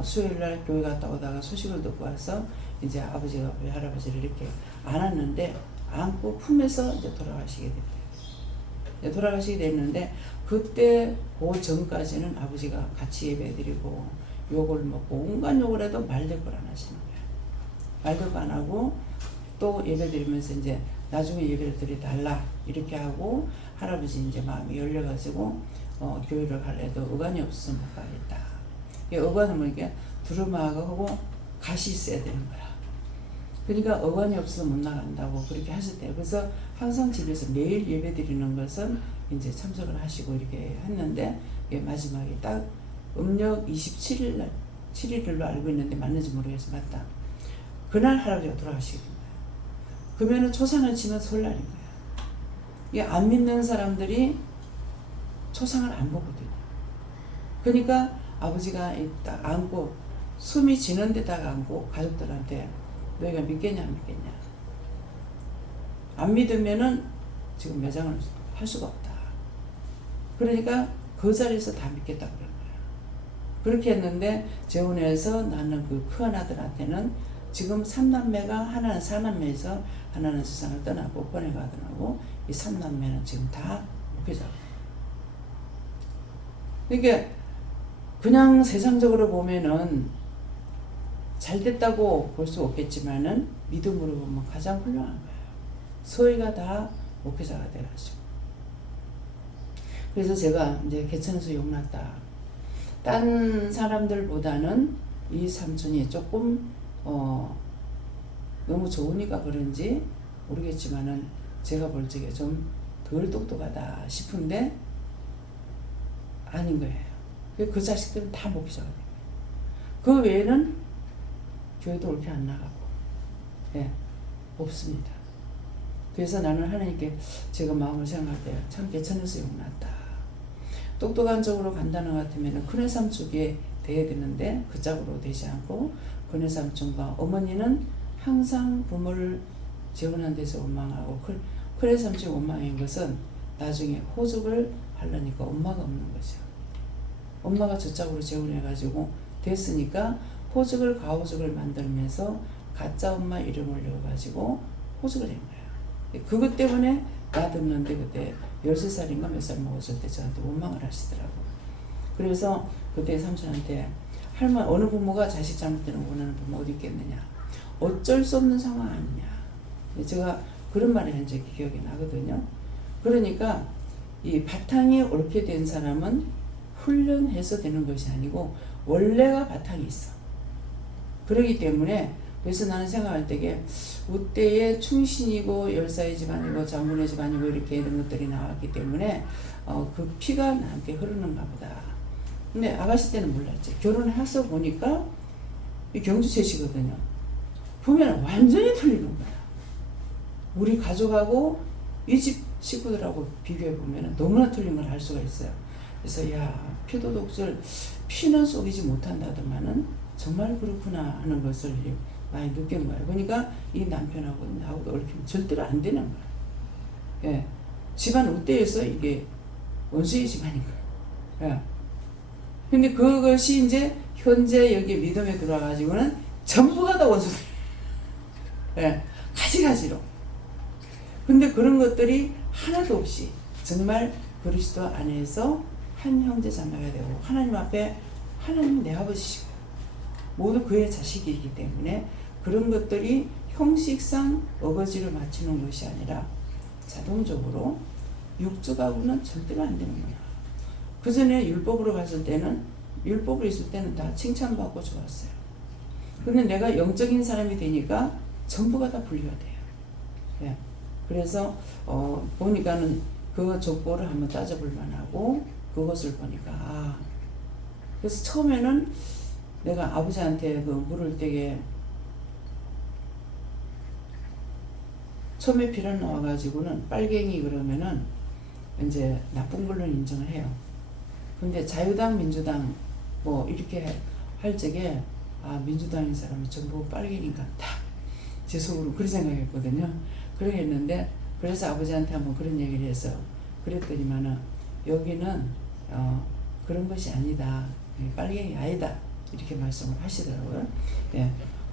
수요일날 교회 갔다 오다가 소식을 듣고 와서 이제 아버지가 왜 할아버지를 이렇게 안았는데 안고 품에서 이제 돌아가시게 됐대요. 돌아가시게 됐는데 그때 그 전까지는 아버지가 같이 예배드리고 욕을 먹고 온갖 욕을 해도 말대꾸를 안 하시는 거예요. 말대꾸 안 하고 또 예배드리면서 이제 나중에 예배를 드려달라 이렇게 하고 할아버지 이제 마음이 열려가지고 교회를 갈래도 의관이 없어서 못 가겠다. 의관은 뭐니까 두루마하고 갓이 있어야 되는 거야. 그러니까 의관이 없어서 못 나간다고 그렇게 하셨대요. 그래서 항상 집에서 매일 예배 드리는 것은 이제 참석을 하시고 이렇게 했는데 마지막에 딱 음력 27일 날 7일로 알고 있는데 맞는지 모르겠어. 맞다. 그날 할아버지가 돌아가시게 된 거예요. 그러면은 초상을 치면 설날인 거예요. 이게 안 믿는 사람들이 초상을 안 보거든요. 그러니까 아버지가 딱 안고 숨이 지는 데다가 안고 가족들한테 너희가 믿겠냐 안 믿겠냐. 안 믿으면은 지금 매장을 할 수가 없다. 그러니까 그 자리에서 다 믿겠다 그런 거예요. 그렇게 했는데 재혼해서 낳는 그 큰 아들한테는 지금 3남매가 하나는 4남매에서 하나는 세상을 떠나고 번외가더라고 이 3남매는 지금 다 목회자. 그러니까 그냥 세상적으로 보면은 잘 됐다고 볼 수 없겠지만은 믿음으로 보면 가장 훌륭한 거예요. 서희가 다 목회자가 돼가지고. 그래서 제가 이제 개천에서 용났다. 다른 사람들보다는 이 삼촌이 조금 너무 좋으니까 그런지 모르겠지만은 제가 볼 적에 좀 덜 똑똑하다 싶은데 아닌 거예요. 그 자식들은 다 목회자가 됩니다. 그 외에는 교회도 옳게 안 나가고 예, 없습니다. 그래서 나는 하나님께 제가 마음을 생각할 때 참 개천에서 용났다. 똑똑한 쪽으로 간다는 것 같으면 큰애삼 쪽에 돼야 되는데 그 짝으로 되지 않고 큰애삼촌과 어머니는 항상 부모를 재혼한 데서 원망하고 큰애삼촌이 원망인 것은 나중에 호적을 하려니까 엄마가 없는 거죠. 엄마가 저 짝으로 재혼해가지고 됐으니까 호적을 가호적을 만들면서 가짜 엄마 이름을 넣어가지고 호적을 한 거예요. 그것 때문에 나듣는데 그때 13살인가 몇 살 먹었을 때 저한테 원망을 하시더라고요. 그래서 그때 삼촌한테 할머니 어느 부모가 자식 잘못되는 원하는 부모 어디 있겠느냐. 어쩔 수 없는 상황 아니냐. 제가 그런 말을 한 적이 기억이 나거든요. 그러니까 이 바탕이 옳게 된 사람은 훈련해서 되는 것이 아니고 원래가 바탕이 있어. 그렇기 때문에 그래서 나는 생각할 때에 우때에 충신이고 열사의 집안이고 장군의 집안이고 이렇게 이런 것들이 나왔기 때문에 그 피가 나한테 흐르는가 보다. 근데 아가씨 때는 몰랐지. 결혼해서 보니까 이 경주셋이거든요. 보면 완전히 틀리는 거야. 우리 가족하고 이 집 식구들하고 비교해 보면 너무나 틀린 걸 알 수가 있어요. 그래서 야 피도 독설 피는 속이지 못한다더만은 정말 그렇구나 하는 것을 많이 느낀 거예요. 그러니까 이 남편하고 나하고 얽히면 절대로 안 되는 거예요. 예. 집안 우대에서 이게 원수의 집안인 거예요. 예. 근데 그것이 이제 현재 여기 믿음에 들어와가지고는 전부가 다 원수들. 예. 가지가지로. 근데 그런 것들이 하나도 없이 정말 그리스도 안에서 한 형제 자매가 되고 하나님 앞에 하나님은 내 아버지시고 모두 그의 자식이기 때문에 그런 것들이 형식상 어거지를 맞추는 것이 아니라 자동적으로 육적하고는 절대로 안 되는 거야. 그 전에 율법으로 갔을 때는 율법으로 있을 때는 다 칭찬받고 좋았어요. 근데 내가 영적인 사람이 되니까 전부가 다 분리가 돼요. 예. 그래서 보니까는 그 족보를 한번 따져볼 만하고 그것을 보니까 그래서 처음에는 내가 아버지한테 그 물을 때에 처음에 피를 나와가지고는 빨갱이 그러면은 이제 나쁜 걸로 인정을 해요. 근데 자유당, 민주당 뭐 이렇게 할 적에 민주당인 사람이 전부 빨갱이 같다. 제 속으로 그렇게 생각했거든요. 그렇게 했는데 그래서 아버지한테 한번 그런 얘기를 해서 그랬더니만은 여기는 그런 것이 아니다. 빨갱이 아니다. 이렇게 말씀을 하시더라고요. 예.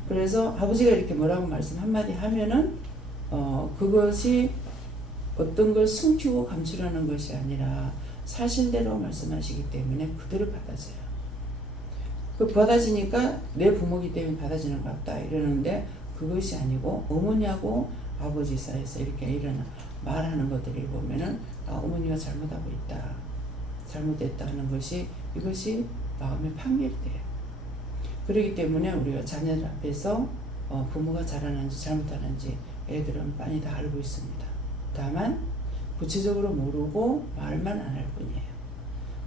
그래서 아버지가 이렇게 뭐라고 말씀 한마디 하면은 그것이 어떤 걸 숨기고 감추려는 것이 아니라 사실대로 말씀하시기 때문에 그대로 받아져요. 그 받아지니까 내 부모기 때문에 받아지는 것 같다 이러는데 그것이 아니고 어머니하고 아버지 사이에서 이렇게 일어나 말하는 것들을 보면은 어머니가 잘못하고 있다. 잘못됐다 하는 것이 이것이 마음에 판결이 돼요. 그렇기 때문에 우리가 자녀들 앞에서 부모가 잘하는지 잘못하는지 애들은 많이 다 알고 있습니다. 다만 구체적으로 모르고 말만 안 할 뿐이에요.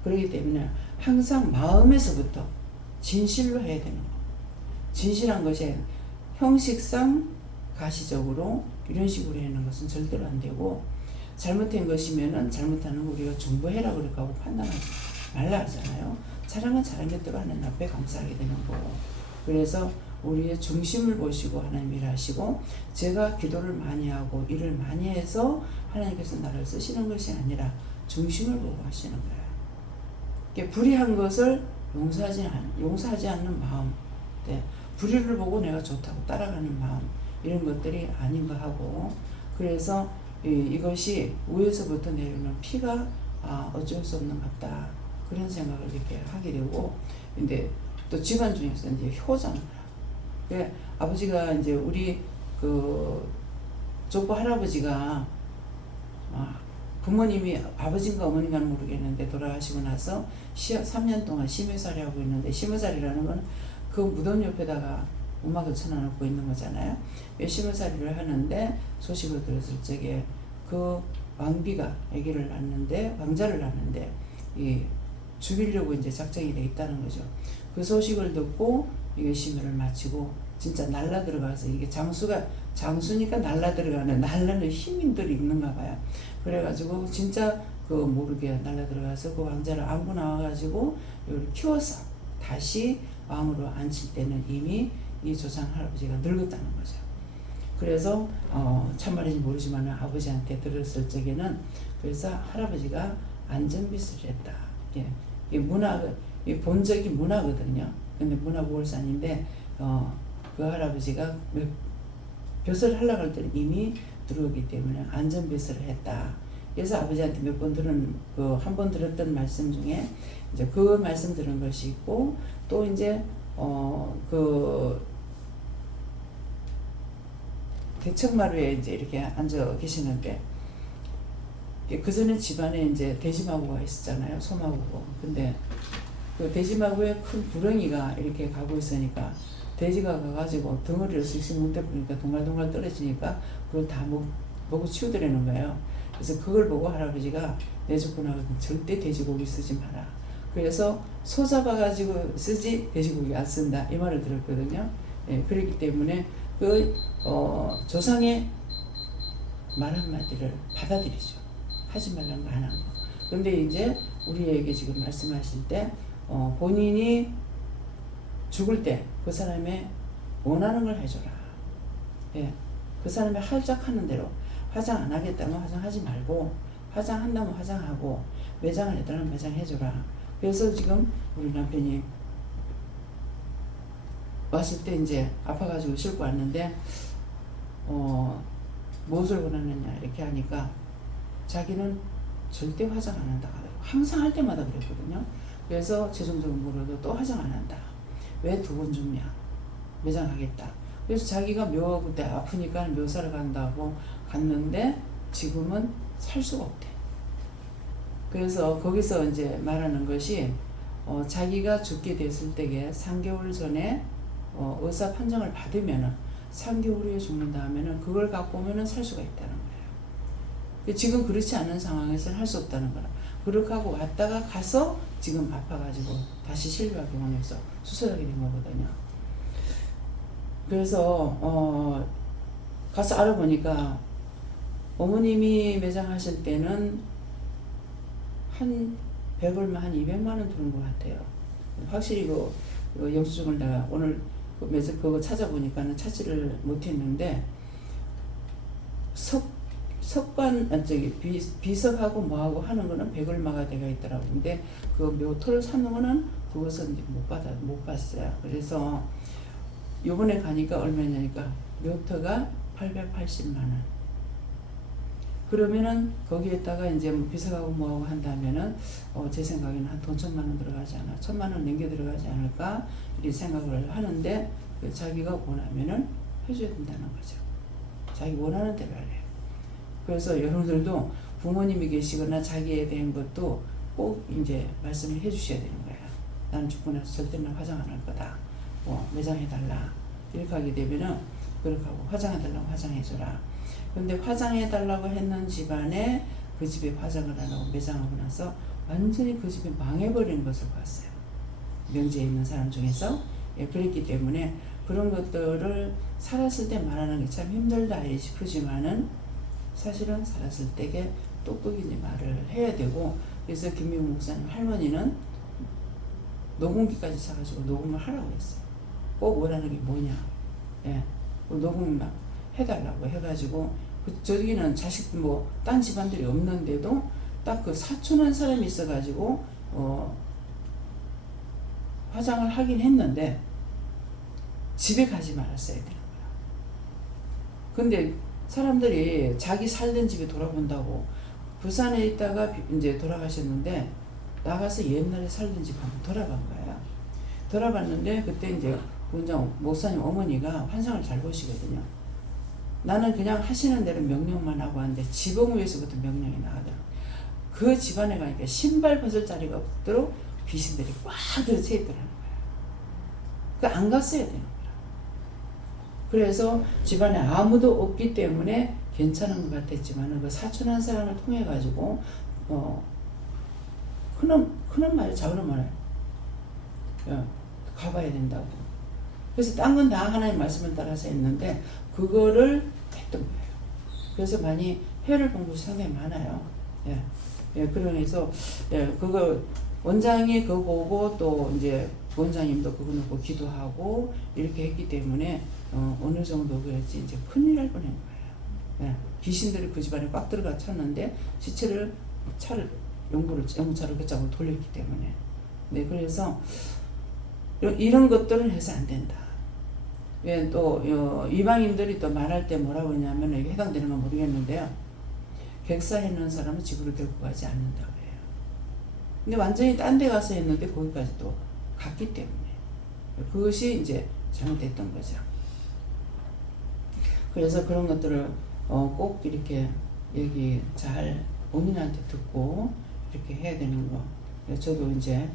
그렇기 때문에 항상 마음에서부터 진실로 해야 되는 거. 진실한 것이 형식상 가시적으로 이런 식으로 하는 것은 절대로 안 되고 잘못된 것이면은 잘못하는 거 우리가 중보해라 그럴까 하고 판단하지 말라 하잖아요. 잘하면 잘한 게 또 하나님 앞에 감사하게 되는 거고. 그래서 우리의 중심을 보시고 하나님 일하시고 제가 기도를 많이 하고 일을 많이 해서 하나님께서 나를 쓰시는 것이 아니라 중심을 보고 하시는 거예요. 불의한 것을 용서하지 않는 마음. 네. 불의를 보고 내가 좋다고 따라가는 마음 이런 것들이 아닌가 하고 그래서 이것이 위에서부터 내려오는 피가 어쩔 수 없는 것 같다 그런 생각을 이렇게 하게 되고 근데 또 집안 중에서 이제 효자는 거야. 아버지가 이제 우리 그 족보 할아버지가 부모님이 아버지인가 어머니인가는 모르겠는데 돌아가시고 나서 3년 동안 심유살이 하고 있는데 심유살이라는 건 그 무덤 옆에다가 음악을 쳐놔놓고 있는 거잖아요. 심유살이를 하는데 소식을 들었을 적에 그 왕비가 아기를 낳는데 왕자를 낳는데 죽이려고 이제 작정이 돼 있다는 거죠. 그 소식을 듣고 이게 심유를 마치고 진짜 날라 들어가서 이게 장수니까 날라 들어가는 날라는 힘들이 있는가 봐요. 그래가지고 진짜 그 모르게 날라 들어가서 그 왕자를 안고 나와가지고 이걸 키워서 다시 왕으로 앉힐 때는 이미 이 조상 할아버지가 늙었다는 거죠. 그래서 참말인지 모르지만 아버지한테 들었을 적에는 그래서 할아버지가 안전빚을 했다. 이 문화, 이 본적이 문화거든요. 근데 문화보홀산인데 그 할아버지가 벼슬을 하려고 할 때는 이미 들어오기 때문에 안전벼슬을 했다. 그래서 아버지한테 몇 번 한 번 들었던 말씀 중에 이제 그 말씀 들은 것이 있고 또 이제 그 대청마루에 이제 이렇게 앉아 계시는데 그 전에 집안에 이제 돼지마구가 있었잖아요. 소마구고. 근데 그 돼지마구에 큰 구렁이가 이렇게 가고 있으니까 돼지가 가가지고 덩어리를 쓱쓱 문대 보니까 동갈동갈 떨어지니까 그걸 다 먹고 치우더라는 거예요. 그래서 그걸 보고 할아버지가 내 죽고 나면 절대 돼지고기 쓰지 마라. 그래서 소 잡아가지고 쓰지 돼지고기 안 쓴다. 이 말을 들었거든요. 그렇기 때문에 그 조상의 말 한마디를 받아들이죠. 하지 말라는 거 안 한 거. 근데 이제 우리에게 지금 말씀하실 때 본인이 죽을 때 그 사람의 원하는 걸 해줘라. 그 사람이 활짝하는 대로 화장 안 하겠다면 화장하지 말고 화장한다면 화장하고 매장을 해달라면 매장해줘라. 그래서 지금 우리 남편이 왔을 때 이제 아파가지고 싣고 왔는데 무엇을 원하느냐 이렇게 하니까 자기는 절대 화장 안 한다 하더라고. 항상 할 때마다 그랬거든요. 그래서 최종적으로 물어도 또 화장 안 한다. 왜 2번 줍냐? 매장하겠다. 그래서 자기가 그때 아프니까 묘사를 간다고 갔는데 지금은 살 수가 없대. 그래서 거기서 이제 말하는 것이 자기가 죽게 됐을 때에 3개월 전에 의사 판정을 받으면은 3개월 후에 죽는다 하면은 그걸 갖고 오면은 살 수가 있다는 거예요. 지금 그렇지 않은 상황에서는 할 수 없다는 거라. 그렇게 하고 왔다가 가서 지금 아파가지고 다시 실비와 병원에서 수술하게 된 거거든요. 그래서 가서 알아보니까 어머님이 매장하실 때는 한 100얼마 한 200만 원 드는 것 같아요. 확실히 그 영수증을 내가 오늘 그거 찾아보니까는 찾지를 못했는데 비석하고 뭐하고 하는 거는 100얼마가 되어 있더라고. 근데 그 묘토를 사는 거는 그것은 못 봤어요. 그래서 요번에 가니까 얼마냐니까 묘토가 880만 원. 그러면은 거기에다가 이제 뭐 비석하고 뭐하고 한다면은 제 생각에는 한 돈 1,000만 원 들어가지 않아. 1,000만 원 남겨 들어가지 않을까 이렇게 생각을 하는데 자기가 원하면은 해줘야 된다는 거죠. 자기 원하는 대로 하래요. 그래서 여러분들도 부모님이 계시거나 자기에 대한 것도 꼭 이제 말씀을 해주셔야 되는 거예요. 나는 죽고 나서 절대 난 화장 안 할 거다. 매장해달라. 이렇게 하게 되면은 그렇게 하고 화장해달라고 화장해줘라. 근데 화장해달라고 했는 집안에 그 집에 화장을 안 하고 매장하고 나서 완전히 그 집이 망해버리는 것을 봤어요. 명지에 있는 사람 중에서. 그랬기 때문에 그런 것들을 살았을 때 말하는 게 참 힘들다 싶으지만은 사실은 살았을 때에 똑똑히 말을 해야 되고 그래서 김미국 목사님 할머니는 녹음기까지 사가지고 녹음을 하라고 했어요. 꼭 원하는 게 뭐냐. 녹음 막 해달라고 해가지고 저기는 자식 딴 집안들이 없는데도 딱 그 사촌한 사람이 있어가지고 화장을 하긴 했는데 집에 가지 말았어야 되는 거야. 근데 사람들이 자기 살던 집에 돌아본다고 부산에 있다가 이제 돌아가셨는데 나가서 옛날에 살던 집 한번 돌아간 거야. 돌아봤는데 그때 이제 원장 목사님 어머니가 환상을 잘 보시거든요. 나는 그냥 하시는 대로 명령만 하고 하는데 지붕 위에서부터 명령이 나가더라고. 그 집안에 가니까 신발 벗을 자리가 없도록 귀신들이 꽉 들어차 있더라는 거야. 그 안 갔어야 되는 거야. 그래서 집안에 아무도 없기 때문에 괜찮은 것 같았지만 그 사촌 한 사람을 통해 가지고 큰엄 말이 작은 말을 가봐야 된다고. 그래서 딴 건 다 하나님 말씀을 따라서 했는데 그거를 했던 거예요. 그래서 많이 해를 본 곳이 상당히 많아요. 그러면서 그거 원장이 그거 보고 또 이제 원장님도 그거 놓고 기도하고 이렇게 했기 때문에 어느 정도 그랬지 이제 큰일 날 뻔한 거예요. 귀신들이 그 집안에 꽉 들어가 쳤는데 시체를 차를 영차를 그쪽으로 돌렸기 때문에. 네, 그래서 이런 것들은 해서 안 된다. 왜 또 이방인들이 또 말할 때 뭐라고 했냐면 이게 해당되는 건 모르겠는데요. 객사해놓은 사람은 집으로 데리고 가지 않는다고 해요. 근데 완전히 딴 데 가서 했는데 거기까지 또 갔기 때문에 그것이 이제 잘못됐던 거죠. 그래서 그런 것들을 꼭 이렇게 여기 잘 본인한테 듣고 이렇게 해야 되는 거. 저도 이제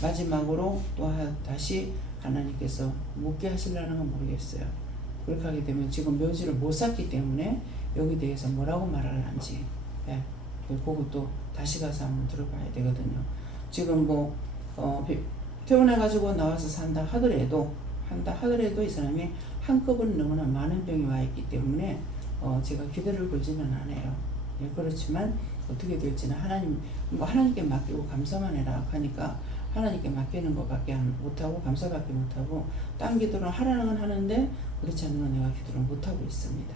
마지막으로 또 다시 하나님께서 묻게 하시려는 건 모르겠어요. 그렇게 하게 되면 지금 묘지를 못 샀기 때문에 여기 대해서 뭐라고 말하는지 그것도 다시 가서 한번 들어봐야 되거든요. 지금 뭐 퇴원해가지고 나와서 산다 하더라도 이 사람이 한꺼번에 너무나 많은 병이 와 있기 때문에 제가 기대를 걸지는 않아요. 그렇지만 어떻게 될지는 하나님께 맡기고 감사만 해라 하니까 하나님께 맡기는 것밖에 못하고 감사밖에 못하고 딴 기도를 하라는 건 하는데 그렇지 않은 건 내가 기도를 못하고 있습니다.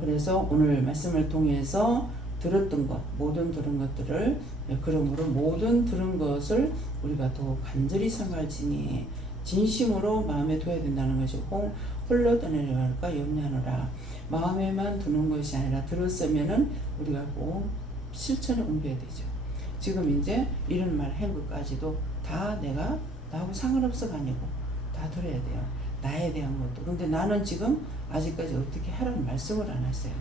그래서 오늘 말씀을 통해서 들었던 것, 모든 들은 것들을 그러므로 모든 들은 것을 우리가 더 간절히 생각할지니 진심으로 마음에 둬야 된다는 것이고 홀로 떠내려 할까 염려하노라. 마음에만 두는 것이 아니라 들었으면은 우리가 꼭 실천에 옮겨야 되죠. 지금 이제 이런 말 한 것까지도 다 내가 나하고 상관없어가 아니고 다 들어야 돼요. 나에 대한 것도. 근데 나는 지금 아직까지 어떻게 하라는 말씀을 안 했어요.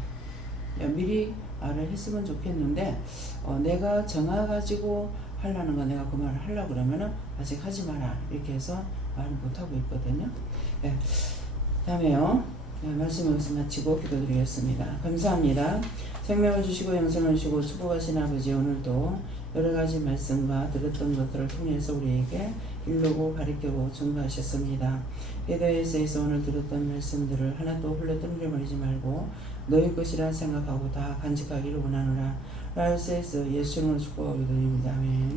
미리 말을 했으면 좋겠는데 내가 정해가지고 하려는 거 내가 그 말을 하려고 그러면은 아직 하지 마라 이렇게 해서 말을 못하고 있거든요. 다음에요. 말씀 여기서 마치고 기도드리겠습니다. 감사합니다. 생명을 주시고 영생을 주시고 축복하신 아버지, 오늘도 여러 가지 말씀과 들었던 것들을 통해서 우리에게 일르고 가르치고 증거하셨습니다. 예배에서 오늘 들었던 말씀들을 하나도 홀로 떠밀어버리지 말고 너희 것이라 생각하고 다 간직하기를 원하노라. 라르스에서 예수님을 축복하기도 드립니다. 아멘.